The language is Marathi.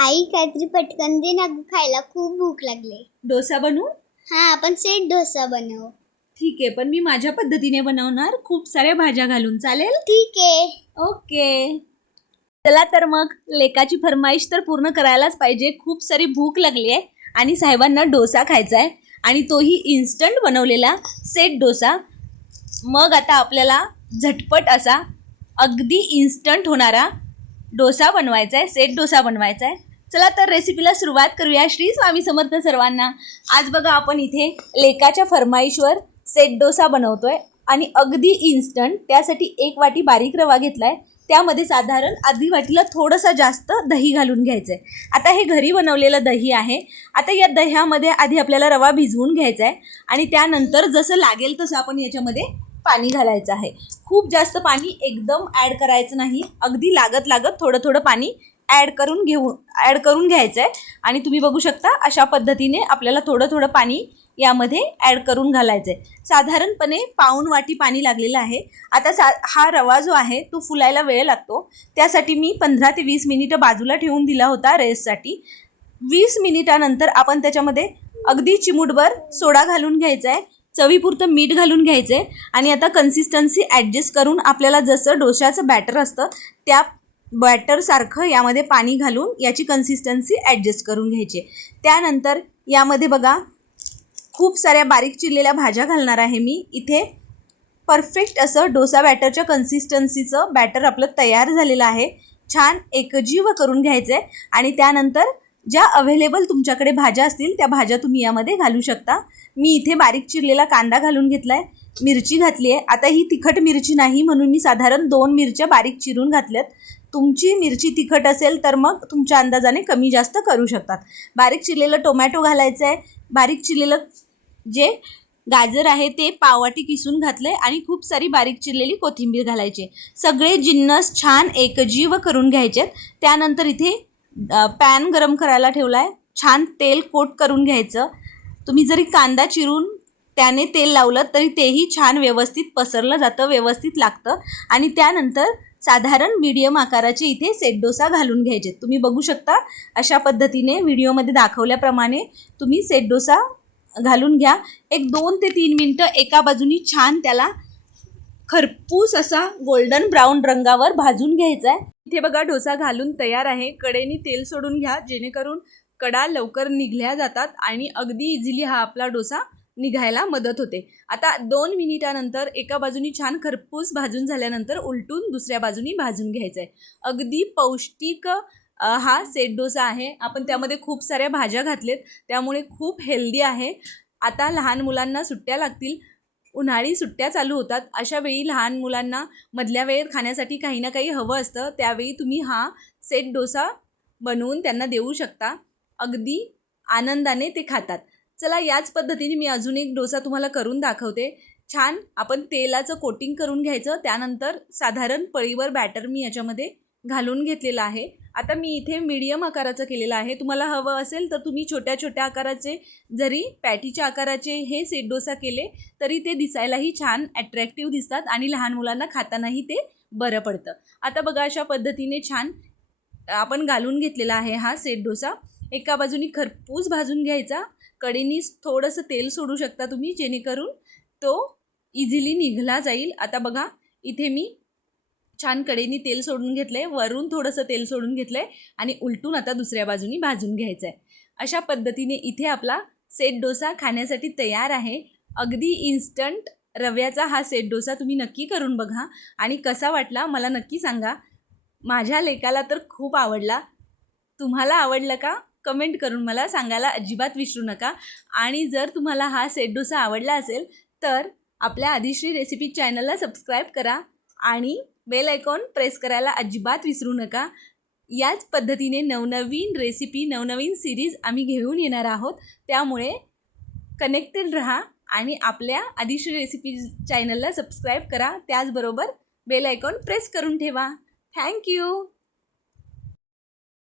आई काहीतरी पटकन दे ना गं खायला खूप भूक लागली. डोसा बनवू? हा आपण सेट डोसा बनवू. ठीक आहे पण मी माझ्या पद्धतीने बनवणार. खूप साऱ्या भाज्या घालून चालेल? ठीक आहे. ओके. चला तर मग लेकाची फरमाईश तर पूर्ण करायलाच पाहिजे. खूप सारी भूक लागली आहे आणि साहेबांना डोसा खायचा आहे आणि तोही इन्स्टंट बनवलेला सेट डोसा. मग आता आपल्याला झटपट असा अगदी इन्स्टंट होणारा डोसा बनवायचा आहे सेट डोसा बनवायचा आहे. चला तर रेसिपीला सुरुवात करूया. श्री स्वामी समर्थ सर्वांना. आज बघा आपण इथे लेकाच्या फरमाईशवर सेट डोसा बनवतोय आणि अगदी इन्स्टंट त्यासाठी एक वाटी बारीक रवा घेतलाय. त्यामध्ये साधारण अर्धी वाटीला थोडंसं जास्त दही घालून घ्यायचं आहे आता हे घरी बनवलेलं दही आहे. आता या दह्यामध्ये आधी आपल्याला रवा भिजवून घ्यायचा आहे आणि त्यानंतर जसं लागेल तसं आपण याच्यामध्ये पाणी घालायचं आहे. खूप जास्त पाणी एकदम ॲड करायचं नाही. अगदी लागत लागत थोडं थोडं पाणी ॲड करून घेऊ ॲड करून घ्यायचं आहे आणि तुम्ही बघू शकता अशा पद्धतीने आपल्याला थोडं थोडं पाणी यामध्ये ॲड करून घालायचं आहे साधारणपणे पाऊण वाटी पाणी लागलेलं आहे. आता सा हा रवा जो आहे तो फुलायला वेळ लागतो. त्यासाठी मी पंधरा ते वीस मिनिटं बाजूला ठेवून दिला होता रेससाठी. वीस मिनिटानंतर आपण त्याच्यामध्ये अगदी चिमूटभर सोडा घालून घ्यायचा आहे चवीपुरतं मीठ घालून घ्यायचं आहे आणि आता कन्सिस्टन्सी ॲडजस्ट करून आपल्याला जसं डोशाचं बॅटर असतं त्या बॅटरसारखं यामध्ये पाणी घालून याची कन्सिस्टन्सी ॲडजस्ट करून घ्यायची. त्यानंतर यामध्ये बघा खूप साऱ्या बारीक चिरलेल्या भाज्या घालणार आहे मी. इथे परफेक्ट असं डोसा बॅटरच्या कन्सिस्टन्सीचं बॅटर आपलं तयार झालेलं आहे. छान एकजीव करून घ्यायचं आहे आणि त्यानंतर ज्या अवेलेबल तुमच्याकडे भाज्या असतील त्या भाज्या तुम्ही यामध्ये घालू शकता. मी इथे बारीक चिरलेला कांदा घालून घेतला आहे मिरची घातली आहे. आता ही तिखट मिरची नाही म्हणून मी साधारण दोन मिरच्या बारीक चिरून घातल्यात. तुमची मिरची तिखट असेल तर मग तुमच्या अंदाजाने कमी जास्त करू शकतात. बारीक चिरलेलं टोमॅटो घालायचं आहे. बारीक चिरलेलं जे गाजर आहे ते पाववाटी किसून घातलं आहे आणि खूप सारी बारीक चिरलेली कोथिंबीर घालायची सगळे जिन्नस छान एकजीव करून घ्यायचे त्यानंतर इथे पॅन गरम करायला ठेवला आहे छान तेल कोट करून घ्यायचं. तुम्ही जरी कांदा चिरून त्याने तेल लावलं तरी तेही छान व्यवस्थित पसरलं जातं व्यवस्थित लागतं. आणि त्यानंतर साधारण मीडियम आकाराचे इथे सेट डोसा घालून घ्यायचे. तुम्ही बघू शकता अशा पद्धतीने व्हिडिओमध्ये दाखवल्याप्रमाणे तुम्ही सेट डोसा घालून घ्या. एक दोन ते तीन मिनटं एका बाजूनी छान त्याला खरपूस असा गोल्डन ब्राऊन रंगावर भाजून घ्यायचा आहे. इथे बघा डोसा घालून तयार आहे. कडेनी तेल सोडून घ्या जेणेकरून कडा लवकर निघल्या जातात आणि अगदी इझिली हा आपला डोसा निघायला मदत होते. आता दोन मिनिटानंतर एका बाजूनी छान खरपूस भाजून झाल्यानंतर उलटून दुसऱ्या बाजूनी भाजून घ्यायचं आहे अगदी पौष्टिक हा सेट डोसा आहे. आपण त्यामध्ये खूप साऱ्या भाज्या घातलेत. त्यामुळे खूप हेल्दी आहे. आता लहान मुलांना सुट्ट्या लागतील. उन्हाळी सुट्ट्या चालू होतात. अशा वेळी लहान मुलांना मधल्या वेळेत खाण्यासाठी काही ना काही हवं असतं. त्यावेळी तुम्ही हा सेट डोसा बनवून त्यांना देऊ शकता. अगदी आनंदाने ते खातात. चला याच पद्धतीने मी अजून एक डोसा तुम्हाला करून दाखवते. छान आपण तेलाचं कोटिंग करून घ्यायचं. त्यानंतर साधारण पळीवर बॅटर मी याच्यामध्ये घालून घेतलेलं आहे. आता मी इथे मीडियम आकाराचं केलेलं आहे. तुम्हाला हवं असेल तर तुम्ही छोट्या छोट्या आकाराचे जरी पॅटीच्या आकाराचे हे सेट डोसा केले तरी ते दिसायलाही छान ॲट्रॅक्टिव्ह दिसतात आणि लहान मुलांना खातानाही ते बरं पडतं. आता बघा अशा पद्धतीने छान आपण घालून घेतलेला आहे हा सेट डोसा. एका बाजूनी खरपूस भाजून घ्यायचा कडेनीच थोडंसं तेल सोडू शकता तुम्ही जेणेकरून तो इझिली निघला जाईल. आता बघा इथे मी छान कडेनी तेल सोडून घेतलं आहे वरून थोडंसं तेल सोडून घेतलं आहे आणि उलटून आता दुसऱ्या बाजूनी भाजून घ्यायचं आहे अशा पद्धतीने इथे आपला सेट डोसा खाण्यासाठी तयार आहे. अगदी इन्स्टंट रव्याचा हा सेट डोसा तुम्ही नक्की करून बघा. आणि कसा वाटला मला नक्की सांगा. माझ्या लेकाला तर खूप आवडला. तुम्हाला आवडलं का? कमेंट करून मला सांगायला अजिबात विसरू नका. आणि जर तुम्हाला हा सेट डोसा आवडला असेल तर आपल्या आदिश्री रेसिपी चॅनलला सबस्क्राईब करा आणि बेल आयकॉन प्रेस करायला अजिबात विसरू नका. याच पद्धतीने नवनवीन रेसिपी नवनवीन सिरीज आम्ही घेऊन येणार आहोत. त्यामुळे कनेक्टेड राहा आणि आपल्या आदिश्री रेसिपी चॅनलला सबस्क्राईब करा. त्याचबरोबर बेल आयकॉन प्रेस करून ठेवा. थँक्यू